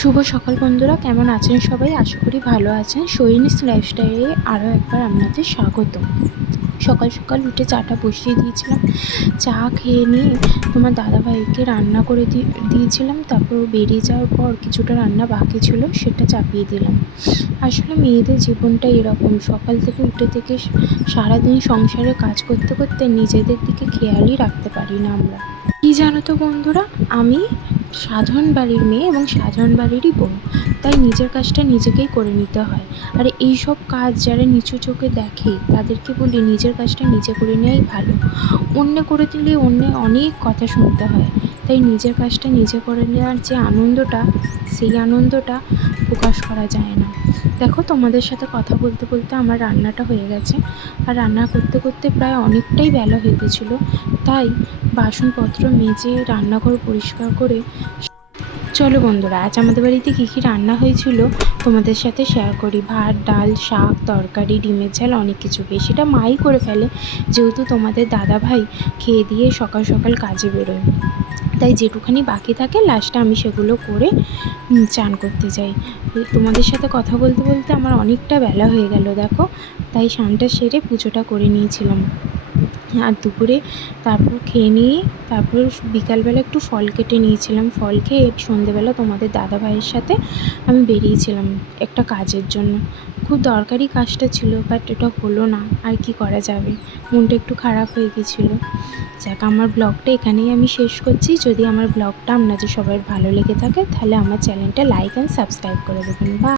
শুভ সকাল বন্ধুরা, কেমন আছেন সবাই? আশা করি ভালো আছেন। সোহিনীস লাইফস্টাইলে আরও একবার আপনাদের স্বাগত। সকাল সকাল উঠে চাটা বসিয়ে দিয়েছিলাম। চা খেয়ে নিয়ে তোমার দাদাভাইকে রান্না করে দিয়েছিলাম। তারপর বেরিয়ে যাওয়ার পর কিছুটা রান্না বাকি ছিল, সেটা চাপিয়ে দিলাম। আসলে মেয়েদের জীবনটা এরকম, সকাল থেকে উঠে থেকে সারাদিন সংসারে কাজ করতে করতে নিজেদের দিকে খেয়ালই রাখতে পারি না আমরা। কি জানো তো বন্ধুরা, আমি সাধারণ বাড়ির মেয়ে এবং সাধারণ বাড়িরই বউ, তাই নিজের কাজটা নিজেকেই করে নিতে হয়। আর এই সব কাজ যারা নিচু চোখে দেখে তাদেরকে বলি নিজের কাজটা নিজে করে নেওয়াই ভালো। অন্য করে দিলে অন্য অনেক কথা শুনতে হয়, তাই নিজের কাজটা নিজে করে নেওয়ার যে আনন্দটা, সেই আনন্দটা প্রকাশ করা যায় না। দেখো, তোমাদের সাথে কথা বলতে বলতে আমার রান্নাটা হয়ে গেছে। আর রান্না করতে করতে প্রায় অনেকটাই বেলা হয়ে গেছিলো, তাই বাসনপত্র মেজে রান্নাঘর পরিষ্কার করে। চলো বন্ধুরা, আজ আমাদের বাড়িতে কী কী রান্না হয়েছিল তোমাদের সাথে শেয়ার করি। ভাত, ডাল, শাক, তরকারি, ডিমের ঝাল, অনেক কিছু। বেশিটা মাই করে ফেলে, যেহেতু তোমাদের দাদা ভাই খেয়ে দিয়ে সকাল সকাল কাজে বেরোয়, তাই যেটুখানি বাকি থাকে লাস্টে আমি সেগুলো করে চান করতে যাই। তোমাদের সাথে কথা বলতে বলতে আমার অনেকটা বেলা হয়ে গেল দেখো, তাই স্নানটা সেরে পুজোটা করে নিয়েছিলাম। আর দুপুরে তারপর খেয়ে নিয়ে তারপর বিকালবেলা একটু ফল কেটে নিয়েছিলাম। ফল খেয়ে সন্ধেবেলা তোমাদের দাদা ভাইয়ের সাথে আমি বেরিয়েছিলাম একটা কাজের জন্য। খুব দরকারি কাজটা ছিল, বাট এটা হলো না, আর কি করা যাবে, মনটা একটু খারাপ হয়ে গেছিলো। যাক, আমার ব্লগটা এখানেই আমি শেষ করছি। যদি আমার ব্লগটা আপনাদের সবার ভালো লেগে থাকে তাহলে আমার চ্যানেলটা লাইক অ্যান্ড সাবস্ক্রাইব করে দেবেন। বা